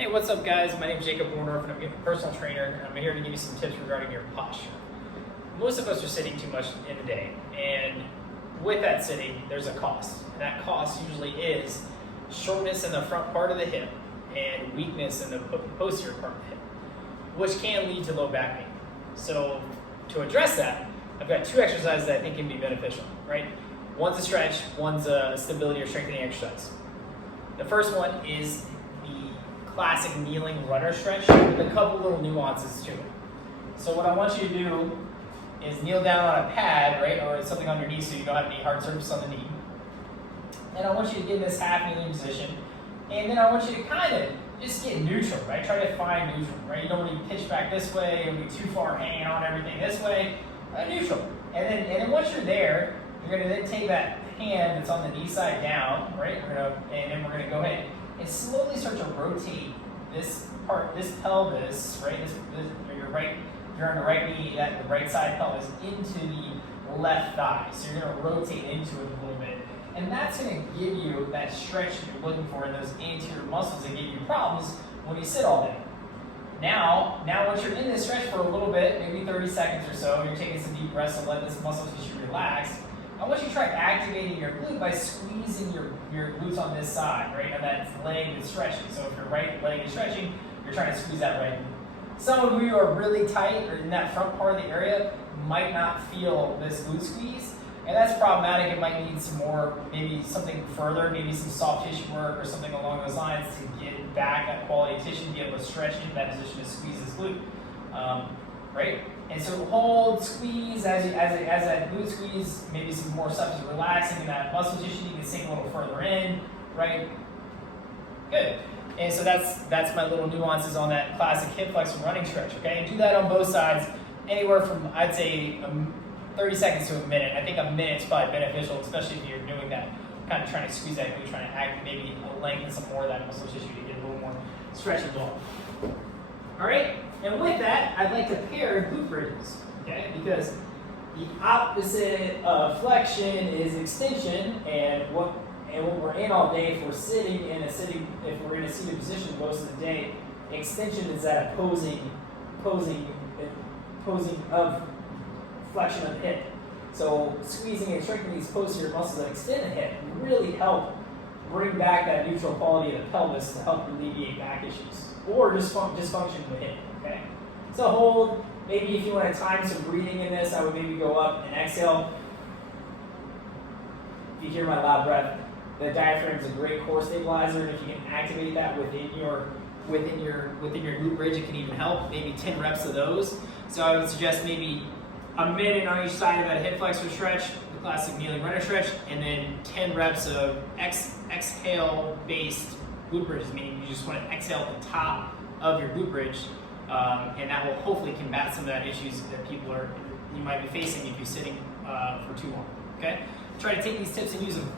Hey, what's up guys? My name is Jacob Warndorf and I'm a personal trainer and I'm here to give you some tips regarding your posture. Most of us are sitting too much in the day, and with that sitting, there's a cost. And that cost usually is shortness in the front part of the hip and weakness in the posterior part of the hip, which can lead to low back pain. So to address that, I've got two exercises that I think can be beneficial, right? One's a stretch, one's a stability or strengthening exercise. The first one is the classic kneeling runner stretch with a couple little nuances to it. So what I want you to do is kneel down on a pad, right, or something underneath so you don't have any hard surface on the knee. And I want you to get in this half kneeling position. And then I want you to kind of just get neutral, right? Try to find neutral, right? You don't want to pitch back this way, you don't want to be too far hanging on everything this way. Neutral. And then once you're there, you're going to then take that hand that's on the knee side down, right? And then we're going to go ahead and slowly start to rotate this part, this pelvis, right? You're on the right knee, the right side pelvis into the left thigh. So you're going to rotate into it a little bit. And that's going to give you that stretch that you're looking for in those anterior muscles that give you problems when you sit all day. Now once you're in this stretch for a little bit, maybe 30 seconds or so, you're taking some deep breaths to let this muscle tissue relax. I want you to try activating your glute by squeezing your glutes on this side, right? On that leg that's stretching. So if your right leg is stretching, you're trying to squeeze that right. Some of you are really tight or in that front part of the area might not feel this glute squeeze, and that's problematic. It might need some more, maybe something further, maybe some soft tissue work or something along those lines to get back that quality of tissue, to be able to stretch into that position to squeeze this glute, right? And so hold, squeeze, as that glute squeeze, maybe some more stuff is relaxing in that muscle tissue, you can sink a little further in, right? Good. And so that's my little nuances on that classic hip flex and running stretch, okay? And do that on both sides, anywhere from, I'd say, 30 seconds to a minute. I think a minute's probably beneficial, especially if you're doing that, kind of trying to squeeze that glute, trying to maybe lengthen some more of that muscle tissue to get a little more stretch involved. All right? And with that, I'd like to pair glute bridges, okay? Because the opposite of flexion is extension, and what we're in all day, if we're in a seated position most of the day, extension is that opposing of flexion of the hip. So squeezing and strengthening these posterior muscles that extend the hip really help bring back that neutral quality of the pelvis to help alleviate back issues or dysfunction of the hip. Okay. So hold. Maybe if you want to time some breathing in this, I would maybe go up and exhale. If you hear my loud breath, the diaphragm is a great core stabilizer, and if you can activate that within your glute bridge, it can even help. Maybe 10 reps of those. So I would suggest maybe a minute on each side of that hip flexor stretch, the classic kneeling runner stretch, and then 10 reps of exhale-based glute bridges, meaning you just want to exhale at the top of your glute bridge, and that will hopefully combat some of that issues that you might be facing if you're sitting for too long. Okay? Try to take these tips and use them.